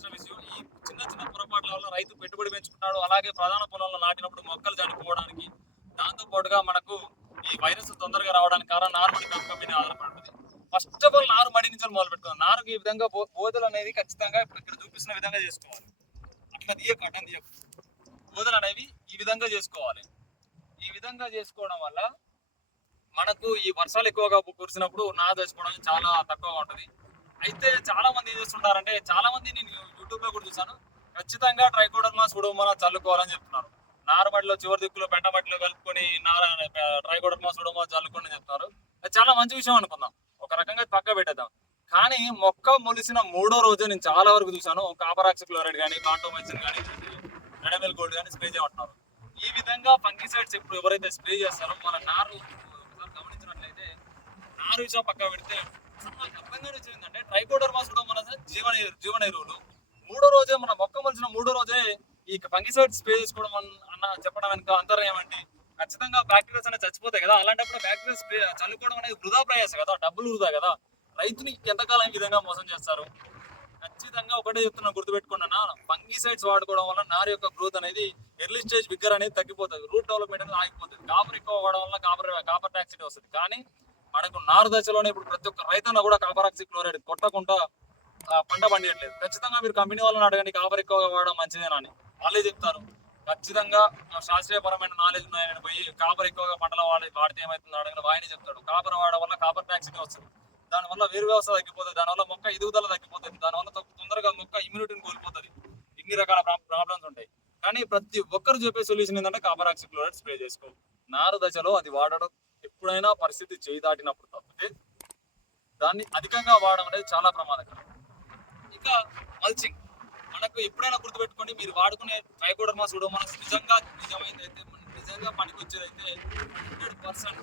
చిన్న చిన్న పొరపాటులలో రైతు పెట్టుబడి పెంచుకున్నాడు. అలాగే ప్రధాన పొలంలో నాటినప్పుడు మొక్కలు చనిపోవడానికి. దాంతో పాటుగా మనకు ఈ వైరస్ తొందరగా రావడానికి కారణం నార్మల్ కంపెనీ మీద ఆధారపడుతుంది ఫస్ట్ ఆఫ్ ఆల్ నారు మడి నుంచి మొదలు పెట్టుకోవాలి నారుకు ఈ విధంగా బోధలు బోదలు అనేది ఖచ్చితంగా ఇప్పుడు ఇక్కడ చూపిస్తున్న విధంగా చేసుకోవాలి. అట్లా తీయకు అడ్డం తీయకు. బోధలు అనేవి ఈ విధంగా చేసుకోవాలి. ఈ విధంగా చేసుకోవడం వల్ల మనకు ఈ వర్షాలు ఎక్కువగా కురిసినప్పుడు నారు తెచ్చుకోవడం చాలా తక్కువగా ఉంటుంది. అయితే చాలా మంది ఏం చేస్తుంటారంటే చాలా మంది నేను యూట్యూబ్లో కూడా చూసాను ఖచ్చితంగా ట్రైకోడర్మా సుడోమోనా చల్లుకోవాలని చెప్తున్నారు. నారుమడిలో చివరి దిక్కులో పెంటమడిలో కలుపుకొని నార ట్రైకోడర్మా సుడోమోనా చల్లుకొని అని చెప్తున్నారు. అది చాలా మంచి విషయం అనుకుందాం. ఒక రకంగా పక్క పెట్టేద్దాం. కానీ మొక్క మొలిసిన మూడో రోజు నేను చాలా వరకు చూశాను. కాపరాక్సి క్లోరైడ్ కానీ కాంటోమైసిన్ కానీ రెడమెల్ గోల్డ్ కానీ స్ప్రే చేయమంటున్నారు. ఈ విధంగా ఫంగిసైడ్స్ ఇప్పుడు ఎవరైతే స్ప్రే చేస్తారో వాళ్ళ నారు గమనించినట్లయితే నారు విషయం పక్క పెడితే అర్థం కాని విషయం ఏంటంటే ట్రైకోడర్మా మన జీవన జీవన ఎరువులు మూడో రోజే మన మొక్క మొలిచిన మూడో రోజే ఈ ఫంగిసైడ్ స్ప్రే చేసుకోవడం అన్న చెప్పడం వెనుక అంతరం ఏమంటే ఖచ్చితంగా బ్యాక్టీరియాస్ అనేది చచ్చిపోతాయి కదా. అలాంటప్పుడు బ్యాక్టీరియా స్ప్రే చల్లుకోవడం అనేది వృధా ప్రయాస కదా. డబ్బులు వృధా కదా. రైతుని ఎంతకాలం ఈ విధంగా మోసం చేస్తారు? ఖచ్చితంగా ఒకటే చెప్తున్నా గుర్తుపెట్టుకున్నా ఫంగిసైడ్స్ వాడుకోవడం వల్ల నారి యొక్క గ్రోత్ అనేది ఎర్లీ స్టేజ్ బిగ్గర్ అనేది తగ్గిపోతుంది. రూట్ డెవలప్మెంట్ అనేది ఆగిపోతుంది. కాపర్ ఎక్కువ వాడడం వల్ల కాపర్ కాపర్ టాక్సిటీ వస్తుంది. కానీ మనకు నారు దశలోనే ఇప్పుడు ప్రతి ఒక్క రైతన్న కూడా కాపర్ ఆక్సి క్లోరైడ్ కొట్టకుండా పంట పండియట్లేదు. ఖచ్చితంగా మీరు కంపెనీ వాళ్ళని అడగండి కాపర్ ఎక్కువగా వాడడం మంచిదేనా అని. వాళ్ళే చెప్తారు. ఖచ్చితంగా శాస్త్రీయపరమైన నాలెడ్జ్ ఉన్నాయని పోయి కాపర్ ఎక్కువగా పంటలు వాడి వాడితే ఏమవుతుందో అడగడం. ఆయనే చెప్తాడు. కాపర్ వాడడం వల్ల కాపర్ టాక్సిటీ వస్తుంది. దానివల్ల వేరు వ్యవస్థ తగ్గిపోతుంది. దానివల్ల మొక్క ఎదుగుదల తగ్గిపోతుంది. దానివల్ల తొందరగా మొక్క ఇమ్యూనిటీని కోల్పోతుంది. ఇన్ని రకాల ప్రాబ్లమ్స్ ఉంటాయి. కానీ ప్రతి ఒక్కరు చెప్పే సొల్యూషన్ ఏంటంటే కాపర్ ఆక్సి క్లోరైడ్ స్ప్రే చేసుకో. నారు దశలో అది వాడడం ఎప్పుడైనా పరిస్థితి చేయి దాటినప్పుడు తప్పితే దాన్ని అధికంగా వాడడం అనేది చాలా ప్రమాదకరం. ఇంకా మల్చింగ్. మనకు ఎప్పుడైనా గుర్తుపెట్టుకోండి మీరు వాడుకునే ట్రైకోడర్మా సూడోమోనాస్ నిజంగా నిజమైంది అయితే నిజంగా పనికొచ్చేదైతే హండ్రెడ్ పర్సెంట్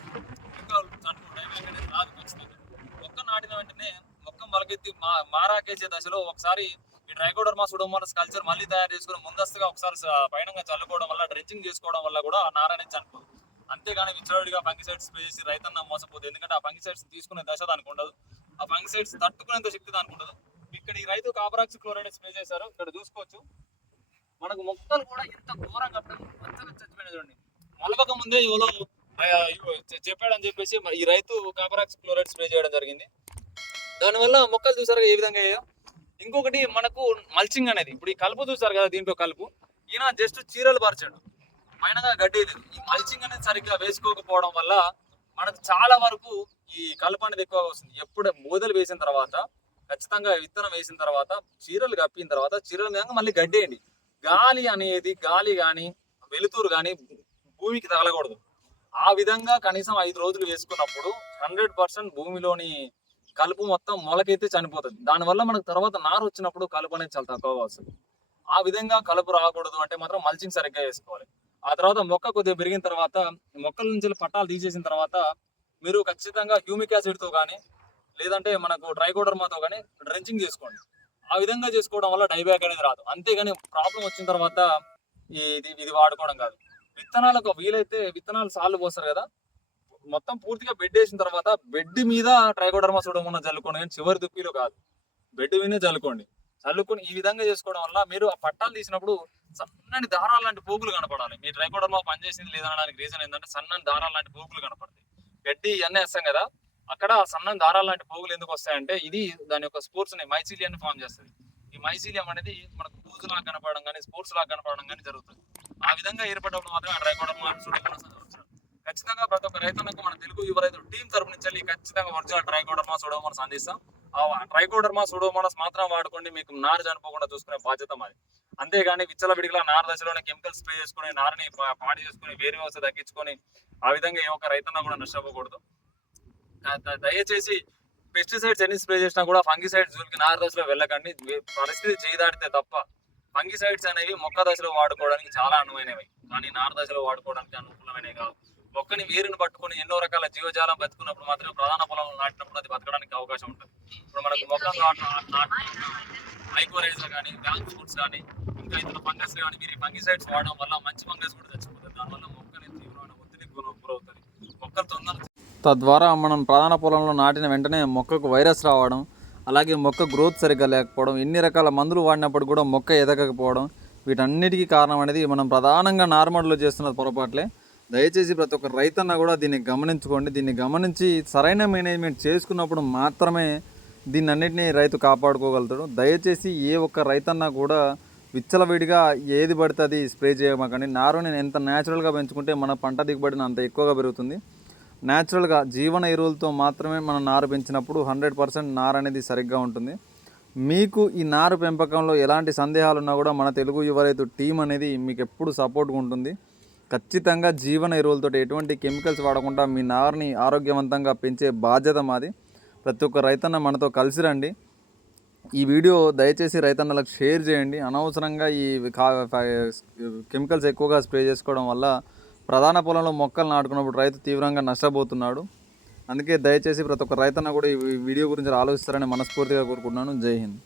ఇంకా చనిపో అనేది రాదు ఖచ్చితంగా. మొక్క నాటిన వెంటనే మొక్క మొలకెత్తి మా మారాకేసే దశలో ఒకసారి ఈ ట్రైకోడర్మా సూడోమోనాస్ కల్చర్ మళ్ళీ తయారు చేసుకుని ముందస్తుగా ఒకసారి పైనంగా చల్లుకోవడం వల్ల డ్రెంచింగ్ చేసుకోవడం వల్ల కూడా ఆ నార అనేది చనిపోదు. అంతేగాని విచ్చలవిడిగా ఫంగిసైడ్స్ స్ప్రే చేసి రైతన్న మోసపోతుంది ఎందుకంటే ఆ ఫంగిసైడ్స్ తీసుకునే దశ దానికి ఉండదు. ఆ ఫంగిసైడ్స్ తట్టుకునేంత శక్తి దానికి ఉండదు. ఇక్కడ ఈ రైతు కాపరాక్సి క్లోరైడ్ స్ప్రే చేశారు. ఇక్కడ చూసుకోవచ్చు. మనకు మొక్కలు కూడా ఎంత ఘోరంగా పచ్చగా చచ్చిపోయినాయి చూడండి. మొలవక ముందే ఎవరో చెప్పాడని చెప్పేసి ఈ రైతు కాబరాక్స్ క్లోరైడ్ స్ప్రే చేయడం జరిగింది. దానివల్ల మొక్కలు చూసారు ఏ విధంగా అయ్యాయో? ఇంకొకటి మనకు మల్చింగ్ అనేది. ఇప్పుడు ఈ కలుపు చూసారు కదా దీంట్లో కలుపు. ఈయన జస్ట్ చీరలు పరిచాడు. పైన గడ్డి ఈ మల్చింగ్ అనేది సరిగ్గా వేసుకోకపోవడం వల్ల మనకు చాలా వరకు ఈ కలుపు అనేది ఎక్కువగా వస్తుంది. ఎప్పుడు మోదలు వేసిన తర్వాత ఖచ్చితంగా విత్తనం వేసిన తర్వాత చీరలు కప్పిన తర్వాత చీరల మీద మళ్ళీ గడ్డేయండి గాలి అనేది గాలి కానీ వెలుతురు కానీ భూమికి తగలకూడదు. ఆ విధంగా కనీసం ఐదు రోజులు వేసుకున్నప్పుడు హండ్రెడ్ పర్సెంట్ భూమిలోని కలుపు మొత్తం మొలకైతే చనిపోతుంది. దానివల్ల మనకు తర్వాత నారు వచ్చినప్పుడు కలుపు అనేది చాలా తక్కువగా వస్తుంది. ఆ విధంగా కలుపు రాకూడదు అంటే మాత్రం మల్చింగ్ సరిగ్గా వేసుకోవాలి. ఆ తర్వాత మొక్క కొద్దిగా పెరిగిన తర్వాత మొక్కల నుంచి పట్టాలు తీసేసిన తర్వాత మీరు ఖచ్చితంగా హ్యూమిక్ యాసిడ్తో కానీ లేదంటే మనకు ట్రైకోడర్మాతో కానీ డ్రెంచింగ్ చేసుకోండి. ఆ విధంగా చేసుకోవడం వల్ల డైబ్యాక్ అనేది రాదు. అంతేగాని ప్రాబ్లం వచ్చిన తర్వాత ఇది ఇది వాడుకోవడం కాదు. విత్తనాలకు వీలైతే విత్తనాలు సార్లు పోస్తారు కదా. మొత్తం పూర్తిగా బెడ్ వేసిన తర్వాత బెడ్ మీద ట్రైకోడర్మా చూడమన్నా చల్లుకోండి. కానీ చివరి దుప్పిలో కాదు. బెడ్ మీదే చల్లుకోండి. చల్లుకొని ఈ విధంగా చేసుకోవడం వల్ల మీరు ఆ పట్టాలు తీసినప్పుడు సన్నని దారాలు లాంటి పోగులు కనపడాలి. మీ ట్రైకోడర్మా పనిచేసింది లేదనడానికి రీజన్ ఏంటంటే సన్నని దారాలు లాంటి పోగులు కనపడతాయి. గడ్డి ఇవన్నీ వేస్తాం కదా అక్కడ సన్నని దారాలు లాంటి పోగులు ఎందుకు వస్తాయంటే ఇది దాని యొక్క స్పోర్ట్స్ని మైసీలియన్ ఫామ్ చేస్తుంది. ఈ మైసీలియం అనేది మనకు పూజ లాగా కనపడడం కానీ స్పోర్ట్స్ లాగా కనపడడం కానీ జరుగుతుంది. ఆ విధంగా ఏర్పడడం మాత్రమే ఆ ట్రైకోడర్మా ఖచ్చితంగా ప్రతి ఒక్క రైతులకు మన తెలుగు యువ రైతులు టీం తరపు నుంచి ఖచ్చితంగా ఒరిజినల్ ట్రైకోడర్మా చూడడం అందిస్తాం ట్రైకోడర్మా సూడోమోనాస్ మాత్రం వాడుకోండి. మీకు నారు చనిపోకుండా చూసుకునే బాధ్యత మాది. అంతేగాని విచ్చల విడిగిలా నార దశలోనే కెమికల్ స్ప్రే చేసుకుని నారని పాడి చేసుకుని వేరు వ్యవస్థ తగ్గించుకొని ఆ విధంగా ఏ ఒక్క రైతన్న కూడా నష్టపోకూడదు. దయచేసి పెస్టిసైడ్స్ ఎన్ని స్ప్రే చేసినా కూడా ఫంగిసైడ్స్ జూలికి నార దశలో వెళ్ళకండి. పరిస్థితి చేదాడితే తప్ప ఫంగిసైడ్స్ అనేవి మొక్క దశలో వాడుకోవడానికి చాలా అనువైనవి. కానీ నార దశలో వాడుకోవడానికి అనుకూలమైనవి కావు. మొక్కని వేరుని పట్టుకొని ఎన్నో రకాల జీవజాలం బతుకున్నప్పుడు మాత్రమే ప్రధాన పొలంలో నాటినప్పుడు అది బతకడానికి అవకాశం ఉంటుంది. మనకు మొక్క మైక్రోరైజర్ కానీ బ్యాంక్ ఫుడ్స్ కానీ ఇంకా ఇతర ఫంగస్ కానీ మీరు ఫంగిసైడ్స్ వాడడం వల్ల మంచి ఫంగస్ కూడా చచ్చిపోతుంది. దానివల్ల మొక్క అనేది తీవ్రమైన ఒత్తిడికి గుర- గురవుతుంది మొక్కలు తొందర తద్వారా మనం ప్రధాన పొలంలో నాటిన వెంటనే మొక్కకు వైరస్ రావడం అలాగే మొక్క గ్రోత్ సరిగ్గా లేకపోవడం ఎన్ని రకాల మందులు వాడినప్పుడు కూడా మొక్క ఎదగకపోవడం వీటన్నిటికీ కారణం అనేది మనం ప్రధానంగా నార్మల్లో చేస్తున్న పొరపాట్లే. దయచేసి ప్రతి ఒక్క రైతన్న కూడా దీన్ని గమనించుకోండి. దీన్ని గమనించి సరైన మేనేజ్మెంట్ చేసుకున్నప్పుడు మాత్రమే దీన్ని అన్నిటినీ రైతు కాపాడుకోగలుగుతాడు. దయచేసి ఏ ఒక్క రైతన్నా కూడా విచ్చలవిడిగా ఏది పడితే అది స్ప్రే చేయమాకండి. నారు నేను ఎంత న్యాచురల్గా పెంచుకుంటే మన పంట దిగుబడిని అంత ఎక్కువగా పెరుగుతుంది. న్యాచురల్గా జీవన ఎరువులతో మాత్రమే మనం నారు పెంచినప్పుడు హండ్రెడ్ పర్సెంట్ నారు అనేది సరిగ్గా ఉంటుంది. మీకు ఈ నారు పెంపకంలో ఎలాంటి సందేహాలు ఉన్నా కూడా మన తెలుగు యువ రైతు టీం అనేది మీకు ఎప్పుడు సపోర్ట్గా ఉంటుంది. ఖచ్చితంగా జీవన ఎరువులతో ఎటువంటి కెమికల్స్ వాడకుండా మీ నారుని ఆరోగ్యవంతంగా పెంచే బాధ్యత మాది. ప్రతి ఒక్క రైతన్న మనతో కలిసి రండి. ఈ వీడియో దయచేసి రైతన్నలకు షేర్ చేయండి. అనవసరంగా ఈ కా- ఫ- కెమికల్స్ ఎక్కువగా స్ప్రే చేసుకోవడం వల్ల ప్రధాన పొలంలో మొక్కలు నాటుకున్నప్పుడు రైతు తీవ్రంగా నష్టపోతున్నాడు. అందుకే దయచేసి ప్రతి ఒక్క రైతన్న కూడా ఈ వీడియో గురించి ఆలోచిస్తారని మనస్ఫూర్తిగా కోరుకుంటున్నాను. జై హింద్.